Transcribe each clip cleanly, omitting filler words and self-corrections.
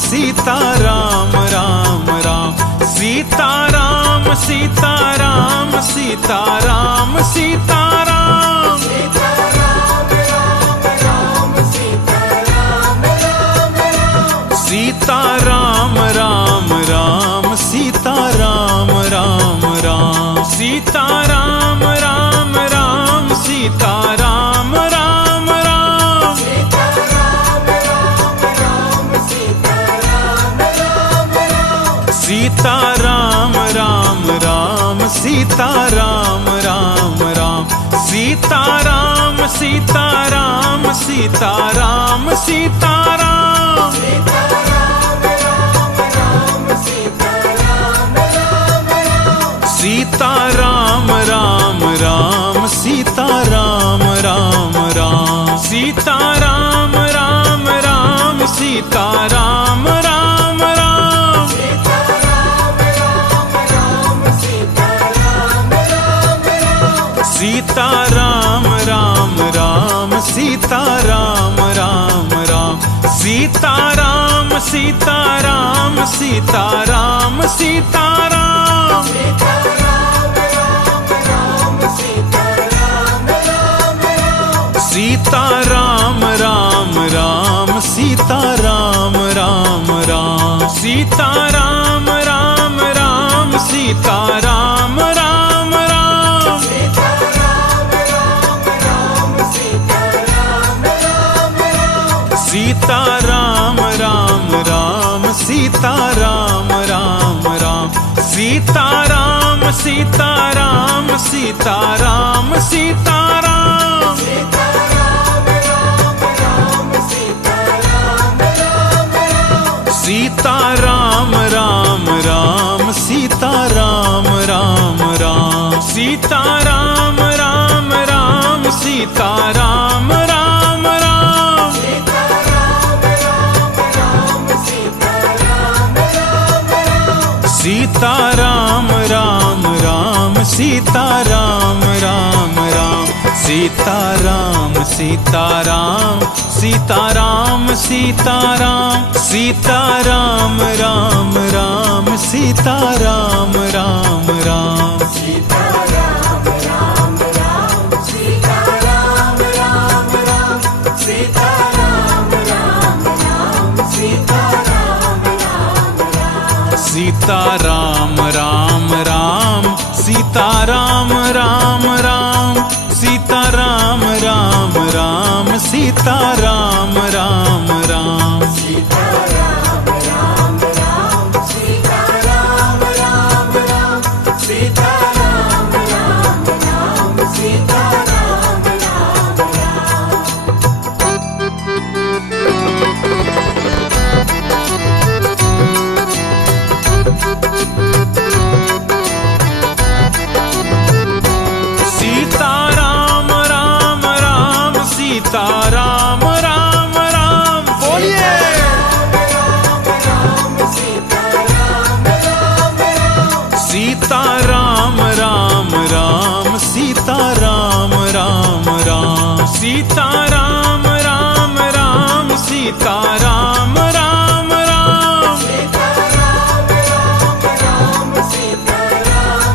सीता राम राम राम सीता राम सीता राम सीता राम सीता राम सीता राम राम राम सीता राम राम राम सीता राम राम राम सीता राम राम राम सीता राम राम राम सीता राम राम राम सीता राम राम राम सीता राम राम राम सीता राम राम राम सीता राम राम राम सीता राम सीता राम सीता राम सीता राम सीता राम राम राम सीता राम राम राम सीता राम राम राम सीता राम राम राम सीता राम राम राम सीता राम राम राम सीता राम राम राम सीता राम राम राम सीता राम राम राम सीता राम राम राम सीता राम सीता राम सीता राम सीता राम सीता राम राम राम सीता राम राम राम सीता राम राम राम सीता राम राम राम सीता राम राम राम सीता राम राम राम सीता राम राम राम सीता राम राम राम सीता राम राम राम सीता राम राम राम सीता राम सीता राम सीता राम सीता राम सीता राम राम राम सीता राम राम राम सीता राम राम राम सीता राम राम राम सीता राम राम राम सीता राम राम राम सीता राम राम राम सीता राम राम राम सीता राम राम राम सीता राम राम राम सीता राम सीता राम सीता राम सीता राम सीता राम राम राम सीता राम राम राम सीता राम राम राम सीता राम राम राम सीता राम राम राम सीता राम राम राम सीता राम राम राम सीता राम राम राम सीता राम राम राम सीता राम राम राम सीता राम राम राम सीता राम राम राम सीता राम राम राम सीता राम राम राम सीता राम राम राम सीता राम राम राम बोलिए राम राम सीता राम राम राम सीता राम राम राम सीता राम राम राम सीता राम राम राम सीता राम राम राम सीता राम राम राम सीता राम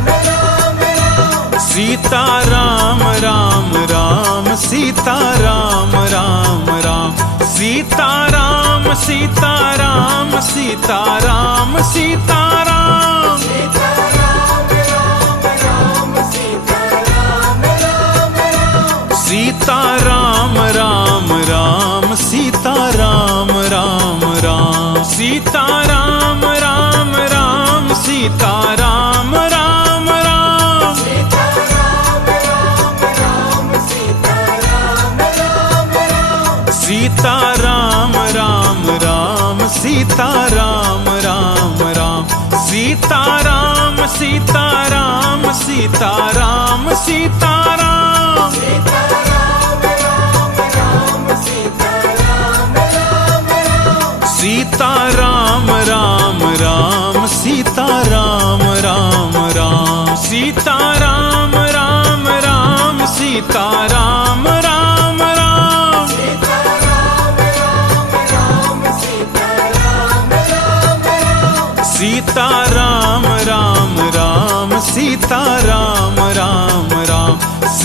राम राम सीता राम राम राम सीता राम राम राम सीता राम सीता राम सीता राम सीता राम सीता राम राम राम सीता राम राम राम सीता राम राम राम सीता राम राम राम सीता राम राम राम सीता राम राम राम सीता राम राम राम सीता राम राम राम सीता राम राम राम सीता राम राम राम सीता राम सीता राम सीता राम सीता राम सीता राम राम राम सीता राम राम राम सीता राम राम राम सीता राम राम राम सीता राम राम राम सीता राम राम राम सीता राम राम राम सीता राम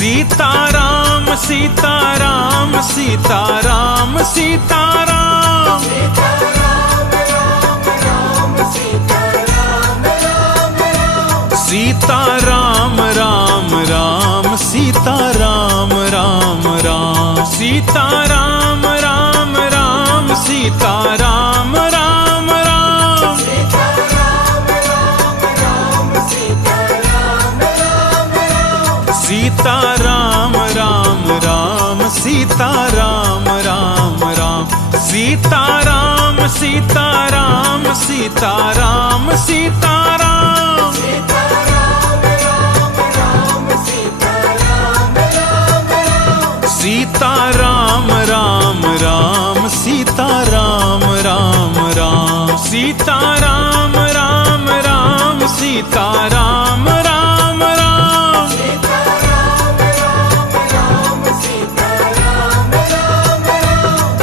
सीताराम सीताराम सीताराम सीताराम सीताराम राम राम सीताराम राम राम सीताराम राम राम सीताराम राम राम सीताराम राम राम सीताराम राम राम सीताराम सीताराम सीताराम सीताराम सीताराम राम राम सीताराम राम राम सीताराम राम राम सीताराम राम राम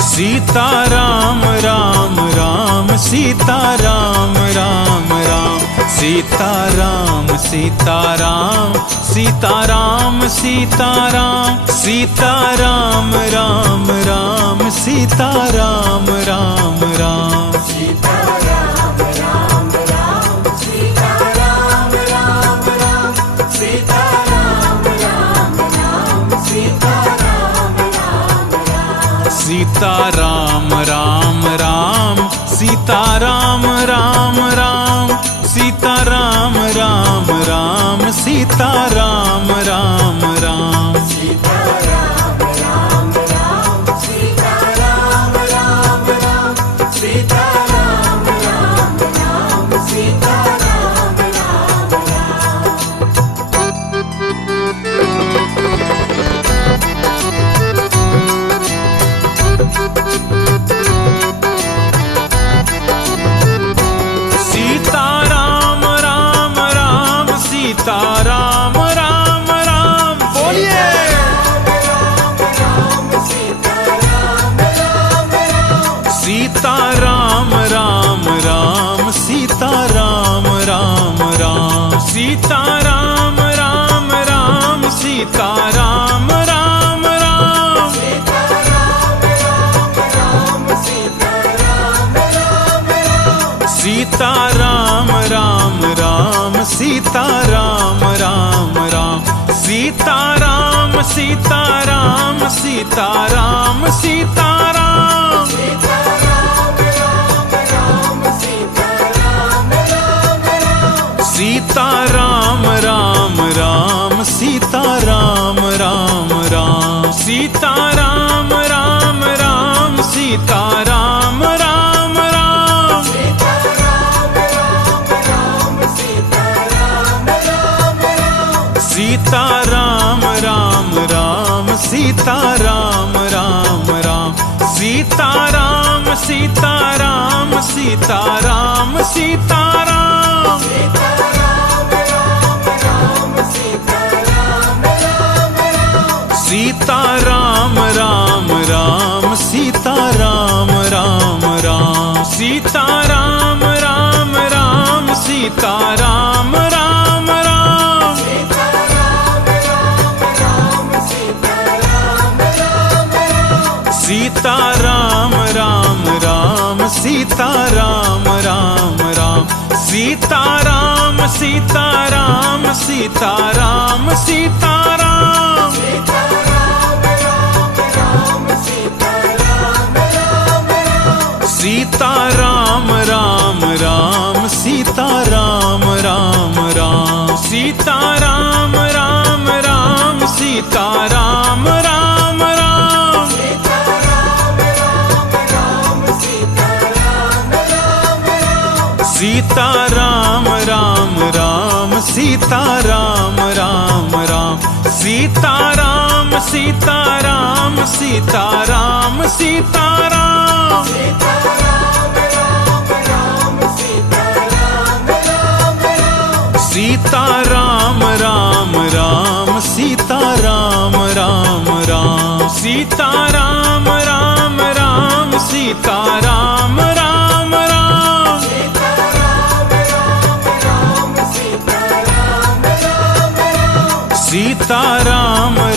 सीताराम राम राम सीताराम राम राम सीताराम सीताराम सीताराम सीताराम सीताराम राम राम सीताराम राम राम सीताराम राम राम सीताराम राम राम सीताराम राम राम सीताराम राम राम सीताराम राम राम सीताराम राम राम बोलिए सीताराम राम राम सीताराम राम राम सीताराम राम राम सीताराम राम राम सीताराम राम राम सीताराम राम राम सीताराम सीताराम सीताराम सीताराम सीताराम राम राम सीताराम राम राम सीताराम राम राम सीताराम राम राम सीताराम राम राम सीताराम राम राम सीताराम सीताराम सीताराम सीताराम सीताराम राम राम सीताराम राम राम सीताराम राम राम सीताराम राम राम सीताराम राम राम सीताराम राम राम सीताराम सीताराम सीताराम सीताराम सीताराम राम राम सीताराम राम राम सीताराम राम राम सीताराम राम राम सीताराम राम राम सीताराम राम राम सीताराम सीताराम सीताराम सीताराम सीताराम राम राम सीताराम राम राम सीताराम राम राम सीताराम राम राम सीताराम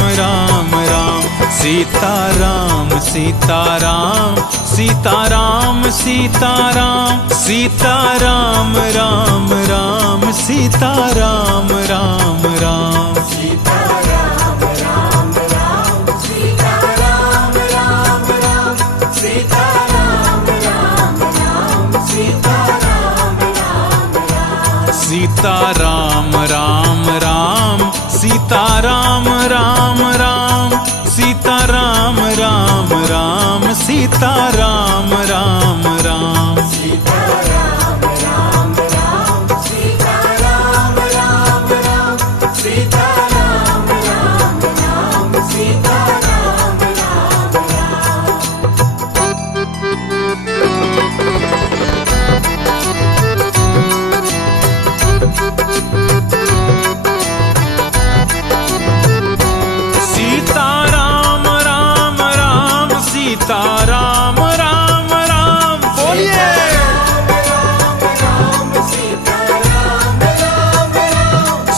सीताराम सीताराम सीताराम सीताराम सीताराम राम राम सीताराम राम राम सीताराम राम राम सीताराम राम राम सीताराम राम राम सीताराम राम राम सीताराम राम राम सीताराम राम राम सीताराम राम राम सीताराम राम राम सीताराम राम राम सीताराम राम राम सीताराम राम राम सीताराम राम राम सीताराम राम राम सीताराम राम राम बोलिए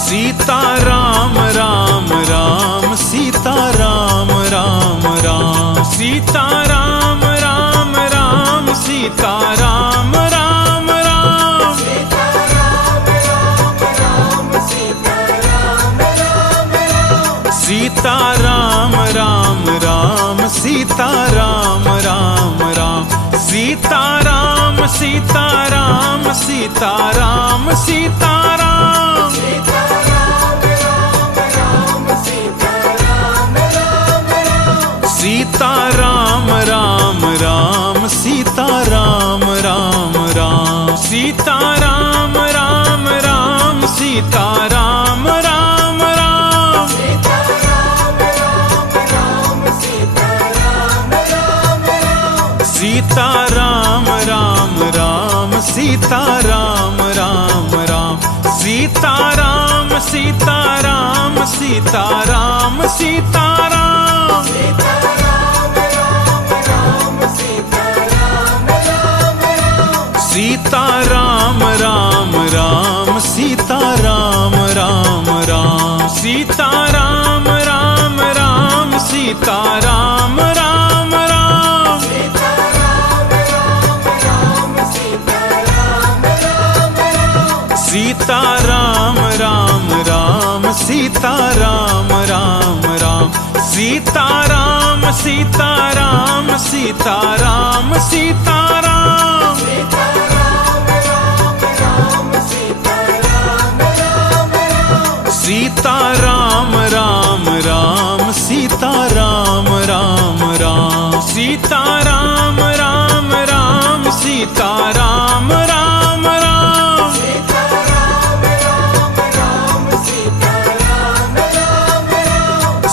सीताराम राम राम सीताराम राम राम सीताराम राम राम सीताराम राम राम सीताराम राम राम सीताराम राम राम सीताराम सीताराम सीताराम सीताराम सीताराम राम राम सीताराम राम राम सीताराम राम राम सीताराम राम राम सीताराम राम राम सीताराम राम राम सीताराम सीताराम सीताराम सीताराम सीताराम राम राम सीताराम राम राम सीताराम राम राम सीताराम राम राम सीताराम राम राम सीताराम राम राम सीताराम सीताराम सीताराम सीताराम सीताराम राम राम सीताराम राम राम सीताराम राम राम सीताराम राम राम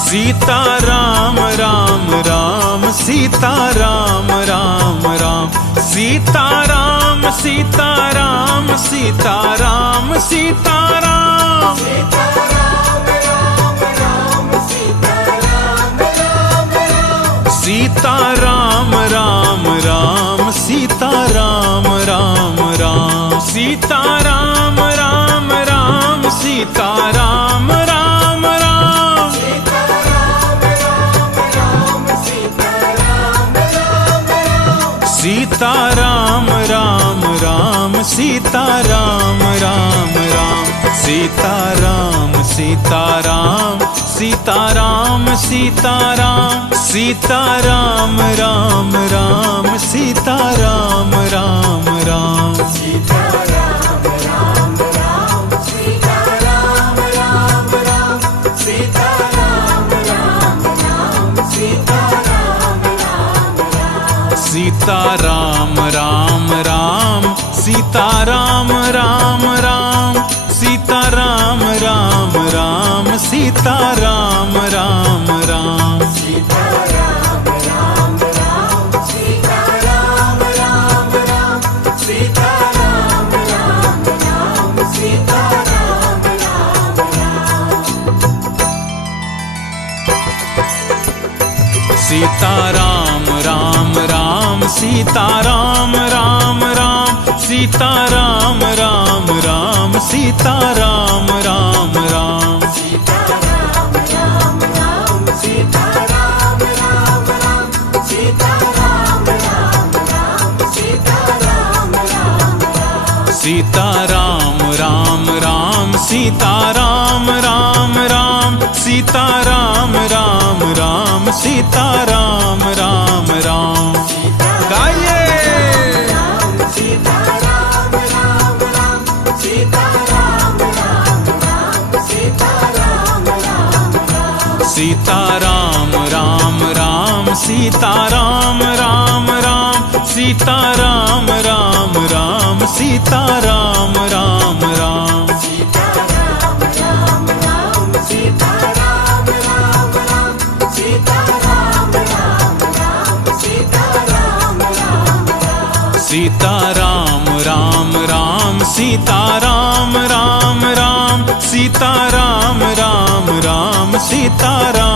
सीताराम राम राम सीताराम राम राम सीताराम सीताराम सीताराम सीताराम सीताराम राम राम सीताराम राम राम सीताराम राम राम सीताराम राम राम सीताराम राम राम सीताराम राम राम सीताराम सीताराम सीताराम सीताराम सीताराम राम राम सीताराम राम राम सीताराम राम राम सीताराम राम राम सीताराम राम राम सीताराम राम राम सीताराम राम राम सीताराम राम राम सीताराम राम राम सीताराम राम राम सीताराम राम राम सीताराम राम राम सीताराम राम राम सीताराम राम राम सीताराम राम राम सीताराम राम राम सीताराम राम राम सीताराम राम राम सीताराम राम राम सीताराम सीताराम राम राम सीताराम राम राम सीताराम राम राम गाइए सीताराम राम राम सीताराम राम राम सीताराम राम राम सीताराम राम राम सीताराम राम राम सीताराम राम राम सीताराम राम राम सीताराम राम राम सीताराम राम राम सीताराम राम राम सीताराम राम राम सीताराम राम राम सीताराम राम राम सीताराम राम राम सीताराम